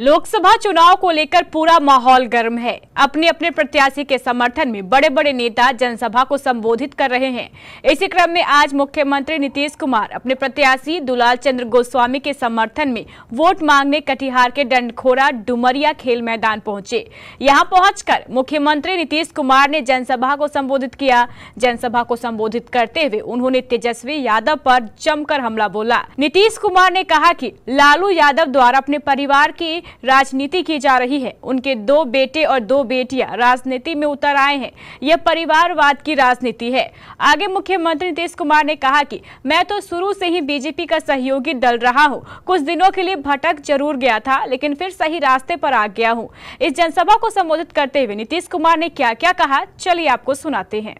लोकसभा चुनाव को लेकर पूरा माहौल गर्म है। अपने अपने प्रत्याशी के समर्थन में बड़े बड़े नेता जनसभा को संबोधित कर रहे हैं। इसी क्रम में आज मुख्यमंत्री नीतीश कुमार अपने प्रत्याशी दुलाल चंद्र गोस्वामी के समर्थन में वोट मांगने कटिहार के डंडखोरा डुमरिया खेल मैदान पहुंचे। यहां पहुंचकर मुख्यमंत्री नीतीश कुमार ने जनसभा को संबोधित किया। जनसभा को संबोधित करते हुए उन्होंने तेजस्वी यादव पर जमकर हमला बोला। नीतीश कुमार ने कहा कि लालू यादव द्वारा अपने परिवार की राजनीति की जा रही है। उनके 2 बेटे और 2 बेटियां राजनीति में उतर आए हैं। यह परिवारवाद की राजनीति है। आगे मुख्यमंत्री नीतीश कुमार ने कहा कि मैं तो शुरू से ही बीजेपी का सहयोगी दल रहा हूं। कुछ दिनों के लिए भटक जरूर गया था, लेकिन फिर सही रास्ते पर आ गया हूं। इस जनसभा को संबोधित करते हुए नीतीश कुमार ने क्या क्या कहा, चलिए आपको सुनाते हैं।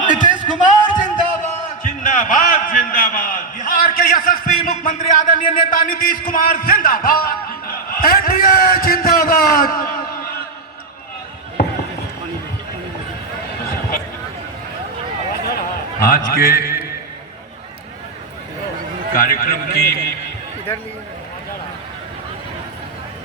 नीतीश कुमार जिंदाबाद जिंदाबाद जिंदाबाद। बिहार के यशस्वी मुख्यमंत्री आदरणीय नेता नीतीश कुमार जिंदाबाद। एनडीए जिंदाबाद। आज के कार्यक्रम की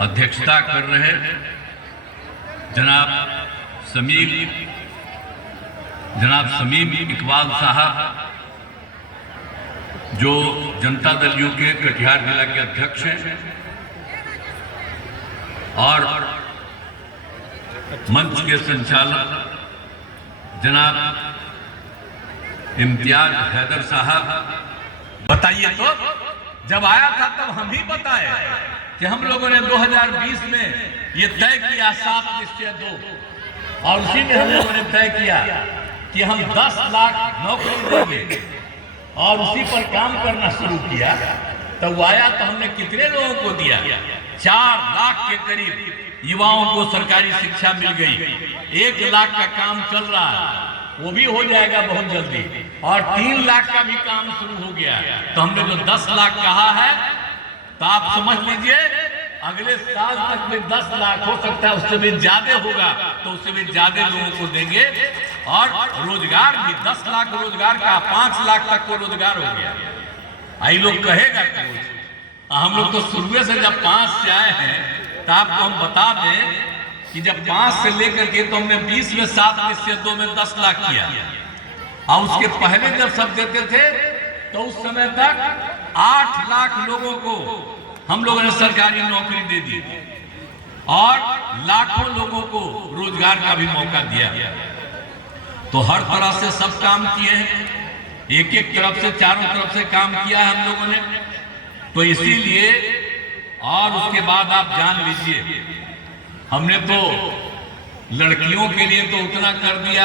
अध्यक्षता कर रहे जनाब समीम इकबाल साहब, जो जनता दल यू के कटिहार जिला के अध्यक्ष हैं, और मंच के संचालक जनाब इम्तियाज हैदर साहब। बताइए तो, जब आया था तब हम ही बताए कि हम लोगों ने 2020 में ये तय किया 7 निश्चय 2, और उसी में हम लोगों ने तय किया कि हम 10 लाख नौकरी देंगे, और उसी पर काम करना शुरू किया। तब वो आया तो हमने कितने लोगों को दिया? 4 लाख के करीब युवाओं को सरकारी शिक्षा मिल गई। 1 लाख का काम चल रहा है, वो भी हो जाएगा बहुत जल्दी, और 3 लाख का भी काम शुरू हो गया। तो हमने जो 10 लाख कहा है, तो आप समझ लीजिए अगले साल तक में 10 लाख हो सकता है, उससे भी ज्यादा होगा, तो उससे भी ज्यादा लोगों को देंगे। और रोजगार भी 10 लाख रोजगार का 5 लाख तक को रोजगार हो गया। आई लोग कहेगा हम लोग तो शुरू से जब 5 से आए हैं, तो आपको हम बता दें कि जब 5 से लेकर के तो हमने 20 में 7 निश्चय 2 में 10 लाख किया, और उसके पहले जब सब देते थे तो उस समय तक 8 लाख लोगों को हम लोगों ने सरकारी नौकरी दे दी, और लाखों लोगों को रोजगार का भी मौका दिया। तो हर तरह से सब काम किए हैं, एक एक तरफ से, चारों तरफ से काम किया है हम लोगों ने। तो इसीलिए, और उसके बाद आप जान लीजिए, हमने तो लड़कियों के लिए तो उतना कर दिया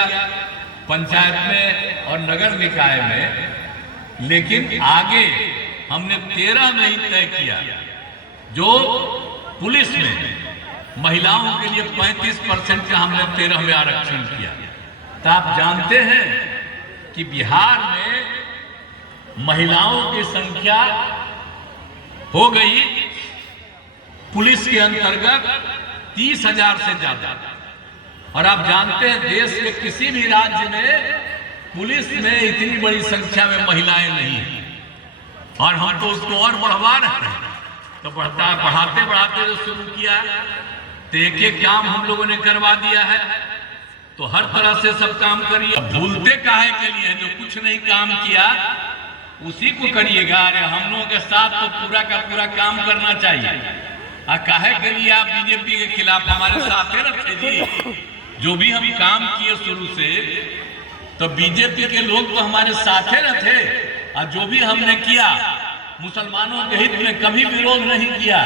पंचायत में और नगर निकाय में, लेकिन आगे हमने 13 में ही तय किया, जो पुलिस में महिलाओं के लिए 35% का हमने 13 में आरक्षण किया। तो आप जानते हैं कि बिहार में महिलाओं की संख्या हो गई पुलिस के अंतर्गत 30,000 से ज्यादा। और आप जानते हैं देश के किसी भी राज्य में पुलिस में इतनी बड़ी संख्या में महिलाएं नहीं हैं, और हम तो उसको और बढ़वा रहे हैं। तो बढ़ाते बढ़ाते जो शुरू किया, तो एक एक काम हम लोगों ने करवा दिया है। तो हर तरह से सब काम करिए। भूलते काहे के लिए, जो कुछ नहीं काम किया उसी को करिएगा। अरे हम लोगों के साथ तो पूरा का पूरा काम करना चाहिए। काहे के लिए आप बीजेपी के खिलाफ हमारे साथ रखे जी? जो भी हम काम किए शुरू से, तो बीजेपी के लोग तो हमारे साथ रहे, और जो भी हमने किया मुसलमानों के हित में कभी विरोध नहीं किया।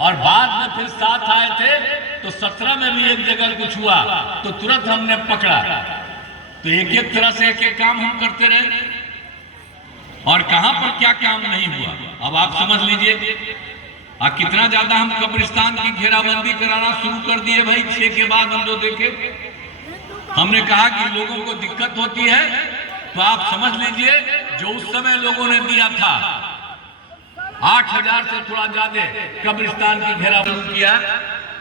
और बाद में फिर साथ आए थे, तो 17 में भी एक जगह कुछ हुआ तो तुरंत हमने पकड़ा। तो एक एक तरह से एक एक काम हम करते रहे, और कहां पर क्या काम नहीं हुआ अब आप समझ लीजिए। कितना ज्यादा हम कब्रिस्तान की घेराबंदी कराना शुरू कर दिए भाई। 6 के बाद हम जो देखे, हमने कहा कि लोगों को दिक्कत होती है, तो आप समझ लीजिए जो उस समय लोगों ने दिया था 8,000 से थोड़ा ज्यादा कब्रिस्तान की घेराबंदी किया,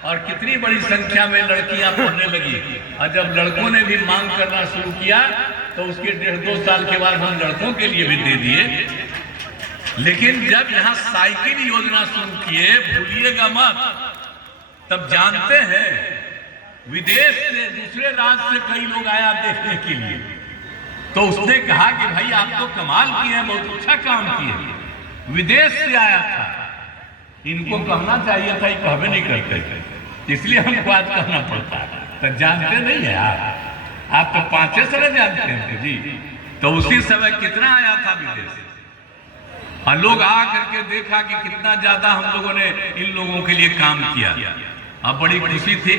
और कितनी बड़ी संख्या में लड़कियां पढ़ने लगी। और जब लड़कों ने भी मांग करना शुरू किया, तो उसके 1.5-2 साल के बाद हम लड़कों के लिए भी दे दिए। लेकिन जब यहाँ साइकिल योजना शुरू किए, भूलिएगा मत, तब जानते हैं विदेश से, दूसरे राज्य से कई लोग आया देखने के लिए, तो उसने कहा कि भाई आप तो कमाल किए हैं, बहुत अच्छा काम किए, विदेश से आया था। इनको कहना चाहिए था, ये कहवे नहीं करते, इसलिए हमको आज कहना पड़ता है। तो जानते नहीं है आप तो 5 समय जानते हैं जी। तो उसी समय कितना आया था विदेश से, और लोग आ करके देखा कि कितना ज्यादा हम लोगों ने इन लोगों के लिए काम किया। अब बड़ी खुशी थी,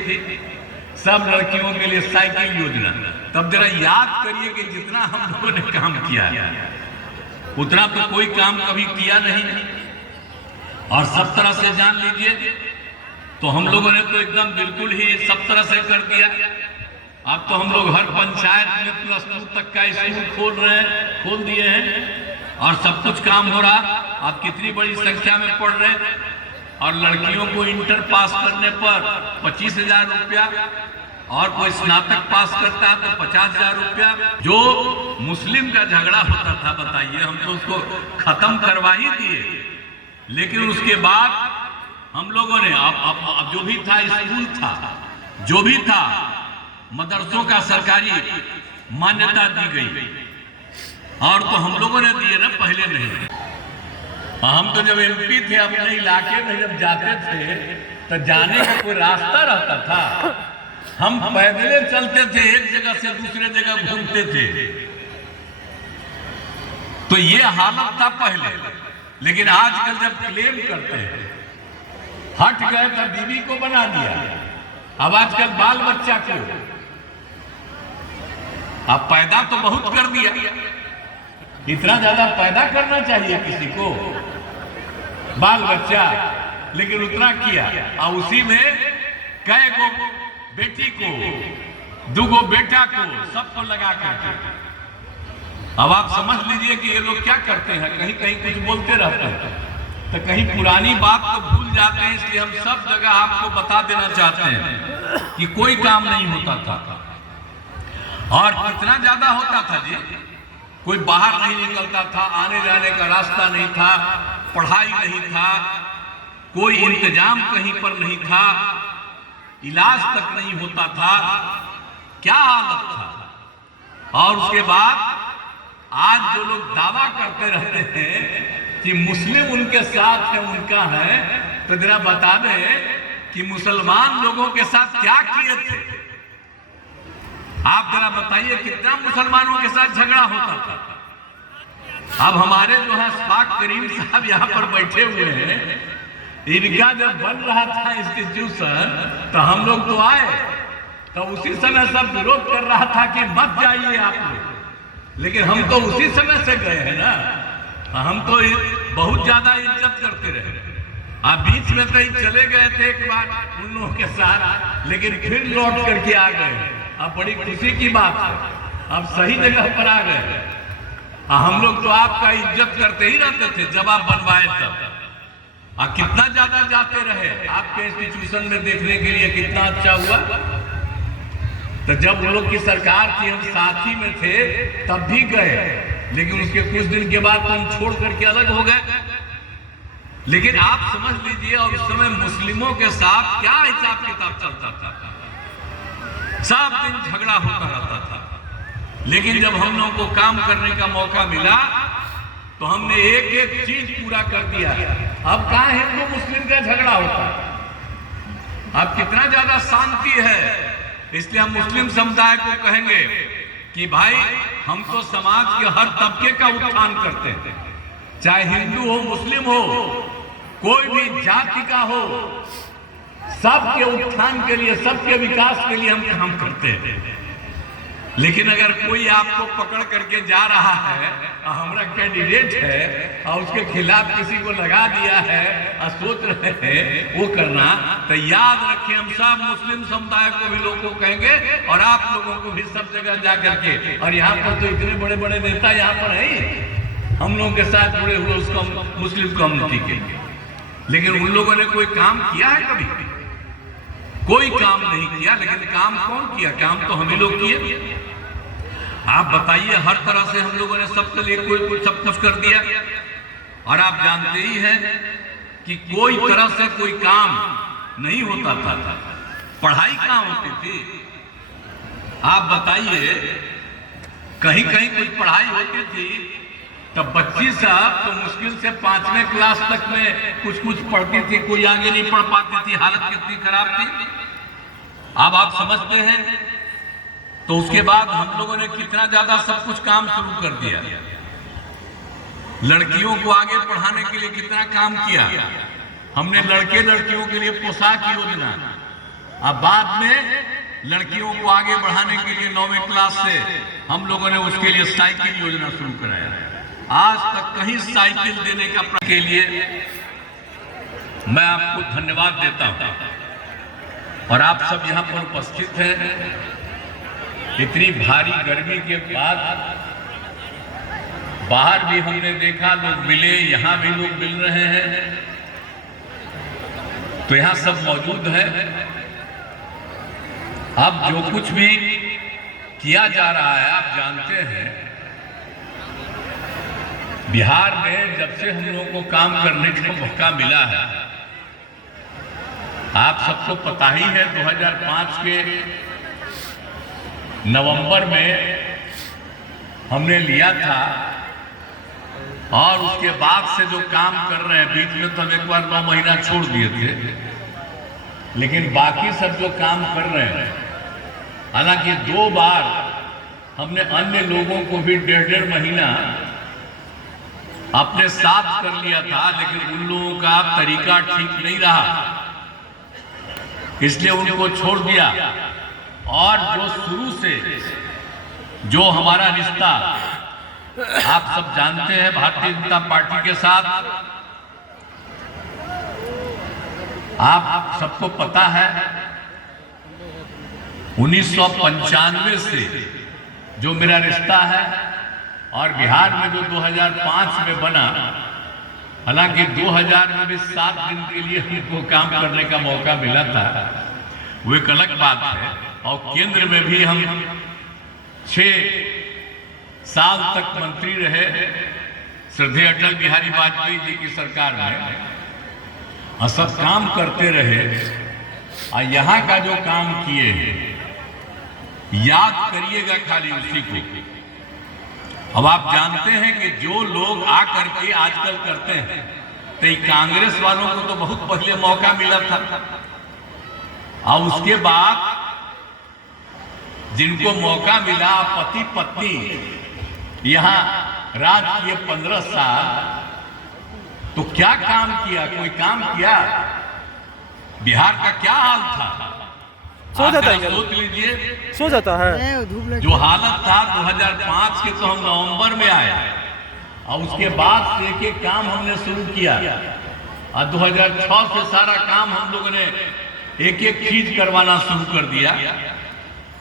सब लड़कियों के लिए साइकिल योजना। तब जरा याद करिए कि जितना हम लोगों ने काम किया उतना तो कोई काम कभी किया नहीं। और सब तरह से जान लीजिए तो हम लोगों ने तो एकदम बिल्कुल ही सब तरह से कर दिया। अब तो हम लोग हर पंचायत में +2 तक का स्कूल खोल दिए हैं और सब कुछ काम हो रहा। आप कितनी बड़ी संख्या में पढ़ रहे हैं। और लड़कियों को इंटर पास करने पर 25,000 रुपया, और कोई स्नातक पास करता है तो 50,000 रुपया। जो मुस्लिम का झगड़ा होता था, बताइए, हम तो उसको खत्म करवा ही दिए। लेकिन उसके बाद हम लोगों ने अब जो भी था, स्कूल था, जो भी था, मदरसों का सरकारी मान्यता दी गई। और तो हम लोगों ने दिए ना, पहले नहीं। हम तो जब MP थे, अपने इलाके में जब जाते थे तो जाने का कोई रास्ता रहता था, हम पैदले चलते थे, एक जगह से दूसरे जगह घूमते थे। तो ये हालत था पहले। लेकिन आजकल जब क्लेम करते हैं, हट गए तो बीवी को बना दिया, अब आजकल बाल बच्चा को, अब पैदा तो बहुत कर दिया। इतना ज्यादा पैदा करना चाहिए किसी को, बाल बच्चा, लेकिन उतना किया। और उसी में कई गो बेटी को, 2 गो बेटा को, सबको लगा करके। अब आप समझ लीजिए कि ये लोग क्या करते हैं, कहीं कहीं कुछ बोलते रहते हैं तो कहीं पुरानी बात को भूल जाते हैं। इसलिए हम सब जगह आपको बता देना चाहते हैं कि कोई काम नहीं होता था। और कितना ज्यादा होता था जी, कोई बाहर नहीं निकलता था, आने जाने का रास्ता नहीं था, पढ़ाई नहीं था, कोई इंतजाम कहीं पर नहीं था, इलाज तक नहीं होता था। क्या हालत था। और उसके बाद आज जो लोग दावा करते रहते हैं कि मुस्लिम उनके साथ है, उनका है, तो जरा बता दें कि मुसलमान लोगों के साथ क्या किए थे। आप जरा बताइए कितना मुसलमानों के साथ झगड़ा होता था। अब हमारे जो है अशफाक करीम साहब यहाँ पर बैठे हुए हैं, इनका जब बन रहा था इंस्टीट्यूशन तो हम लोग तो आए, तो उसी समय सब विरोध कर रहा था कि मत जाइए आप लोग। लेकिन हम तो उसी समय से गए हैं ना, हम तो बहुत ज्यादा इज्जत करते रहे। आप बीच में तो चले गए थे एक बार उन लोगों के साथ, लेकिन फिर लौट करके आ गए। अब बड़ी खुशी की बात है, अब सही जगह पर आ गए। हम लोग तो आपका इज्जत करते ही रहते थे जब आप बनवाए तब। कितना ज्यादा जाते रहे आपके इंस्टीट्यूशन में देखने के लिए, कितना अच्छा हुआ। तो जब उन लोग की सरकार थी, हम साथ ही में थे, तब भी गए। लेकिन उसके कुछ दिन के बाद तो हम छोड़ करके अलग हो गए। लेकिन आप समझ लीजिए, और उस समय मुस्लिमों के साथ क्या हिसाब किताब चलता था, सब दिन झगड़ा होता रहता था। लेकिन जब हम लोगों को काम करने का मौका मिला तो हमने एक एक चीज पूरा कर दिया। अब कहाँ हिंदू मुस्लिम का झगड़ा होता है, अब कितना ज्यादा शांति है। इसलिए हम मुस्लिम समुदाय को कहेंगे कि भाई हम तो समाज के हर तबके का उत्थान करते हैं, चाहे हिंदू हो, मुस्लिम हो, कोई भी जाति का हो, सबके उत्थान के लिए, सबके विकास के लिए हम काम करते हैं। लेकिन अगर कोई आपको पकड़ करके जा रहा है, हमारा कैंडिडेट है, और उसके खिलाफ किसी को लगा दिया है और सोच रहे हैं वो करना, तो याद रखें, हम सब मुस्लिम समुदाय को भी लोगों को कहेंगे और आप लोगों को भी सब जगह जा करके। और यहाँ पर तो इतने बड़े बड़े नेता यहाँ पर हैं हम लोगों के साथ जुड़े हुए उसको मुस्लिम कम्युनिटी के, लेकिन उन लोगों ने कोई काम किया है? कभी कोई काम नहीं किया। लेकिन काम कौन किया? काम तो हम ही लोग किए। आप बताइए, हर तरह से हम लोगों ने सबके लिए कोई सब कुछ कर दिया। और आप जानते ही हैं कि कोई तरह से कोई काम नहीं होता था, पढ़ाई कहाँ होती थी। आप बताइए, कहीं कहीं कोई पढ़ाई होती थी तब बच्ची साहब तो मुश्किल से 5वें क्लास तक में कुछ पढ़ती थी, कोई आगे नहीं पढ़ पाती थी, हालत कितनी खराब थी। अब आप समझते हैं। तो उसके बाद हम लोगों ने कितना ज्यादा सब कुछ काम शुरू कर दिया, लड़कियों को आगे पढ़ाने के लिए कितना काम किया हमने, लड़के लड़कियों के लिए पोशाक योजना, अब बाद में लड़कियों को आगे बढ़ाने के लिए 9वीं क्लास से हम लोगों ने उसके लिए साइकिल योजना शुरू कराया। आज तक कहीं साइकिल देने का के लिए मैं आपको धन्यवाद देता हूं। और आप सब यहां पर उपस्थित हैं। इतनी भारी गर्मी के बाद बाहर भी हमने देखा लोग मिले, यहां भी लोग मिल रहे हैं, तो यहां सब मौजूद है। अब जो कुछ भी किया जा रहा है आप जानते हैं, बिहार में जब से हम लोगों को काम करने का मौका मिला है, आप सबको पता ही है 2005 के नवंबर में हमने लिया था, और उसके बाद से जो काम कर रहे हैं, बीच में तो हम एक बार 9 महीना छोड़ दिए थे, लेकिन बाकी सब जो काम कर रहे हैं, हालांकि 2 बार हमने अन्य लोगों को भी 1.5 महीना अपने साथ कर लिया था, लेकिन उन लोगों का तरीका ठीक नहीं रहा, इसलिए उनको छोड़ दिया। और जो शुरू से जो हमारा रिश्ता आप सब जानते हैं भारतीय जनता पार्टी के साथ, आप सबको पता है 1995 से जो मेरा रिश्ता है, और बिहार में जो 2005 में बना, हालांकि 2000 में भी 7 दिन के लिए हमको काम करने का मौका मिला था, वो एक अलग बात है। और केंद्र में भी हम 6 साल तक मंत्री रहे, श्रद्धेय अटल बिहारी वाजपेयी जी की सरकार में, और सब काम करते रहे। और यहाँ का जो काम किए याद करिएगा खाली उसी को। अब आप जानते हैं कि जो लोग आकर के आजकल करते हैं, तो कांग्रेस वालों को तो बहुत पहले मौका मिला था, और उसके बाद जिनको मौका मिला, पति पत्नी यहाँ राज किए 15 साल, तो क्या काम किया? कोई काम किया? बिहार का क्या हाल था? सोच लीजिए, सो जाता है। जो हालत था 2005 के, तो हम नवंबर में आए, और उसके बाद से एक काम हमने शुरू किया, और 2006 से सारा काम हम लोगों ने एक एक चीज करवाना शुरू कर दिया।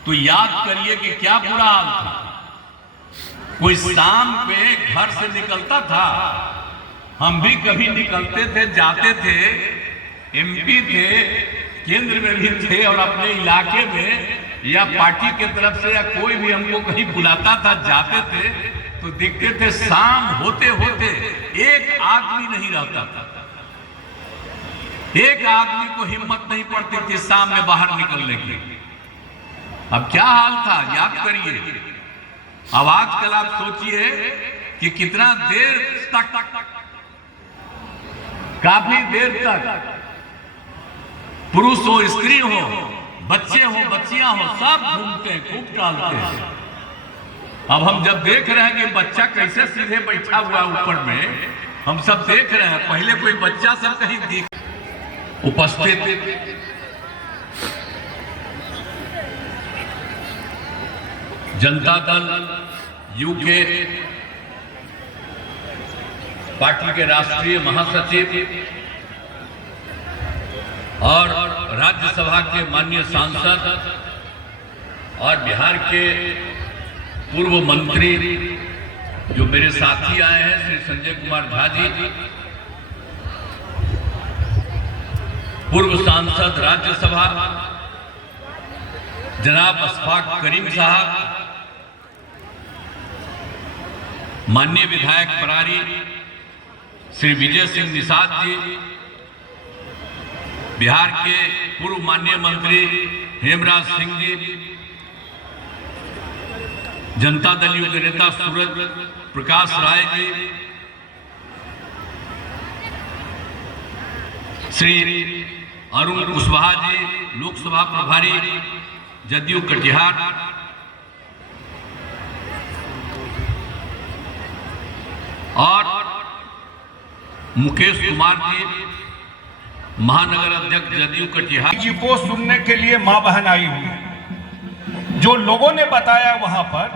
तो याद करिए कि क्या बुरा हाल था। कोई शाम पे घर से निकलता था, हम भी कभी निकलते थे, जाते थे, एमपी थे, केंद्र में भी थे, और अपने इलाके में या पार्टी के तरफ से या कोई भी हमको कहीं बुलाता था, जाते थे, तो देखते थे शाम होते होते एक आदमी नहीं रहता था, एक आदमी को हिम्मत नहीं पड़ती थी शाम में बाहर निकलने की। अब क्या हाल था याद करिए। अब आजकल आप सोचिए कि कितना देर तक, काफी देर तक पुरुष हो, स्त्री हो, बच्चे हो, बच्चियां हो, सब घूमते हैं, खूब टहलते हैं। अब हम जब देख रहे हैं कि बच्चा कैसे सीधे बैठा हुआ ऊपर में, हम सब देख रहे हैं, पहले कोई बच्चा सब कहीं दिख उपस्थित जनता दल यूके पार्टी के राष्ट्रीय महासचिव और राज्यसभा के माननीय सांसद और बिहार के पूर्व मंत्री जो मेरे साथी आए हैं, श्री संजय कुमार झा जी, पूर्व सांसद राज्यसभा जनाब अशफाक करीम साहब, माननीय विधायक परारी श्री विजय सिंह निषाद जी, बिहार के पूर्व माननीय मंत्री हेमराज सिंह जी, जनता दल यू के नेता सूरज प्रकाश राय जी, श्री अरुण कुशवाहा जी, लोकसभा प्रभारी जदयू कटिहार, और मुकेश कुमार जी, महानगर अध्यक्ष जदयू कटिहार जी को सुनने के लिए मां बहन आई हुई। जो लोगों ने बताया वहां पर,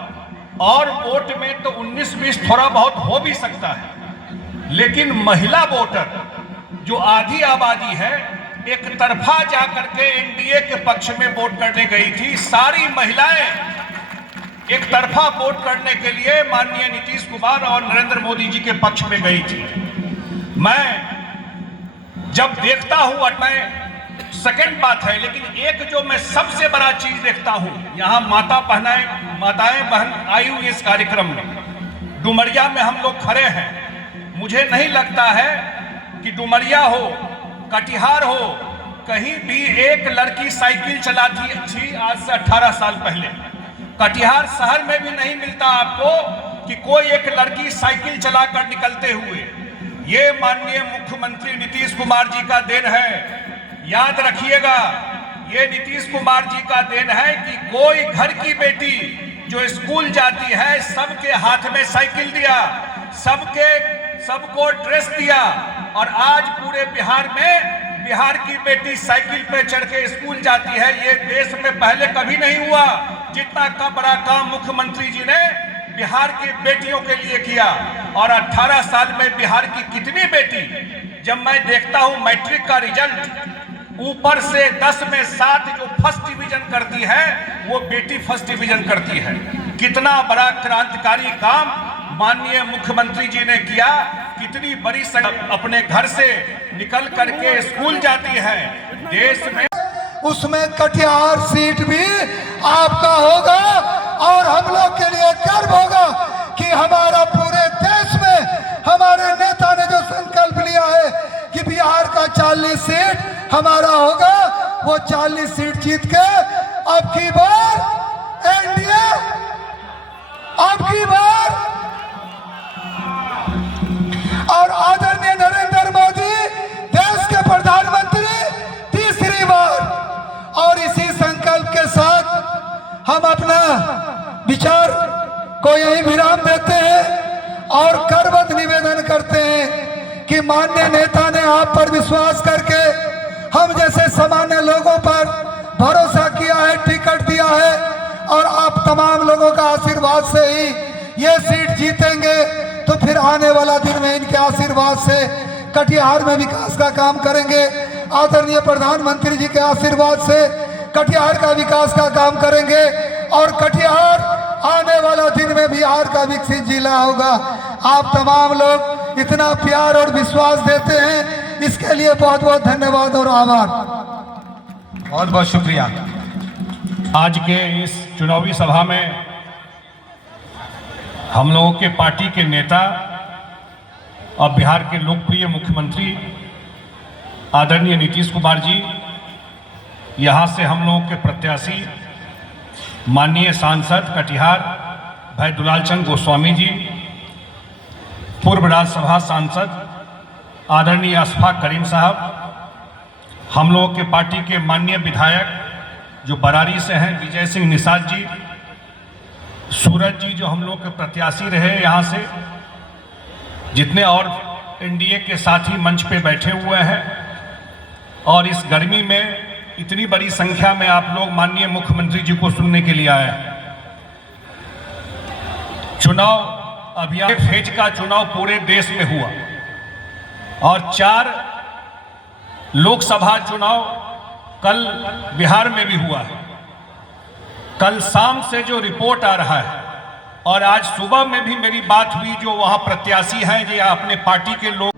और वोट में तो 19-20 थोड़ा बहुत हो भी सकता है, लेकिन महिला वोटर जो आधी आबादी है, एक तरफा जाकर के एनडीए के पक्ष में वोट करने गई थी। सारी महिलाएं एक तरफा वोट करने के लिए माननीय नीतीश कुमार और नरेंद्र मोदी जी के पक्ष में गई थी। मैं जब देखता हूं, मैं सेकंड बात है, लेकिन एक जो मैं सबसे बड़ा चीज देखता हूं, यहां माताएं बहन आई हुई इस कार्यक्रम में। डुमरिया में हम लोग खड़े हैं। मुझे नहीं लगता है कि डुमरिया हो, कटिहार हो, कहीं भी एक लड़की साइकिल चलाती थी आज से 18 साल पहले। कटिहार शहर में भी नहीं मिलता आपको कि कोई एक लड़की साइकिल चलाकर निकलते हुए। ये माननीय मुख्यमंत्री नीतीश कुमार जी का देन है। याद रखिएगा, ये नीतीश कुमार जी का देन है कि कोई घर की बेटी जो स्कूल जाती है, सबके हाथ में साइकिल दिया, सबको ड्रेस दिया, और आज पूरे बिहार में बिहार की बेटी साइकिल पे चढ़ के स्कूल जाती है। ये देश में पहले कभी नहीं हुआ जितना का बड़ा काम मुख्यमंत्री जी ने बिहार की बेटियों के लिए किया। और 18 साल में बिहार की कितनी बेटी, जब मैं देखता हूं मैट्रिक का रिजल्ट, ऊपर से 10 में 7 जो फर्स्ट डिवीजन करती है, वो बेटी फर्स्ट डिवीजन करती है। कितना बड़ा क्रांतिकारी काम माननीय मुख्यमंत्री जी ने किया। कितनी बड़ी संख्या अपने घर से निकल करके स्कूल जाती है देश में। उसमें कटिहार सीट भी आपका होगा, और हम लोग के लिए गर्व होगा कि हमारा पूरे देश में हमारे नेता ने जो संकल्प लिया है कि बिहार का 40 सीट हमारा होगा, वो 40 सीट जीत के अब की बार एनडीए, अब की बार, और आदरणीय नरेंद्र मोदी देश के प्रधानमंत्री तीसरी बार। और इसी संकल्प के साथ हम अपना विचार को यही विराम देते हैं और करवत निवेदन करते हैं कि माननीय नेता ने आप पर विश्वास करके हम जैसे सामान्य लोगों पर भरोसा किया है, टिकट दिया है, और आप तमाम लोगों का आशीर्वाद से ही ये सीट जीतेंगे। तो फिर आने वाला दिन में इनके आशीर्वाद से कटिहार में विकास का काम करेंगे। आदरणीय प्रधानमंत्री जी के आशीर्वाद से कटिहार का विकास का काम करेंगे, और कटिहार आने वाला दिन में बिहार का विकसित जिला होगा। आप तमाम लोग इतना प्यार और विश्वास देते हैं, इसके लिए बहुत बहुत धन्यवाद और आभार। बहुत बहुत शुक्रिया। आज के इस चुनावी सभा में हम लोगों के पार्टी के नेता और बिहार के लोकप्रिय मुख्यमंत्री आदरणीय नीतीश कुमार जी, यहाँ से हम लोगों के प्रत्याशी माननीय सांसद कटिहार भाई दुलाल चंद गोस्वामी जी, पूर्व राज्यसभा सांसद आदरणीय अशफाक करीम साहब, हम लोगों के पार्टी के माननीय विधायक जो बरारी से हैं विजय सिंह निषाद जी, सूरज जी जो हम लोग के प्रत्याशी रहे यहाँ से, जितने और एनडीए के साथी मंच पे बैठे हुए हैं, और इस गर्मी में इतनी बड़ी संख्या में आप लोग माननीय मुख्यमंत्री जी को सुनने के लिए आए हैं। चुनाव अभियान फेज का चुनाव पूरे देश में हुआ, और 4 लोकसभा चुनाव कल बिहार में भी हुआ है। कल शाम से जो रिपोर्ट आ रहा है, और आज सुबह में भी मेरी बात हुई जो वहां प्रत्याशी हैं, जो अपने पार्टी के लोग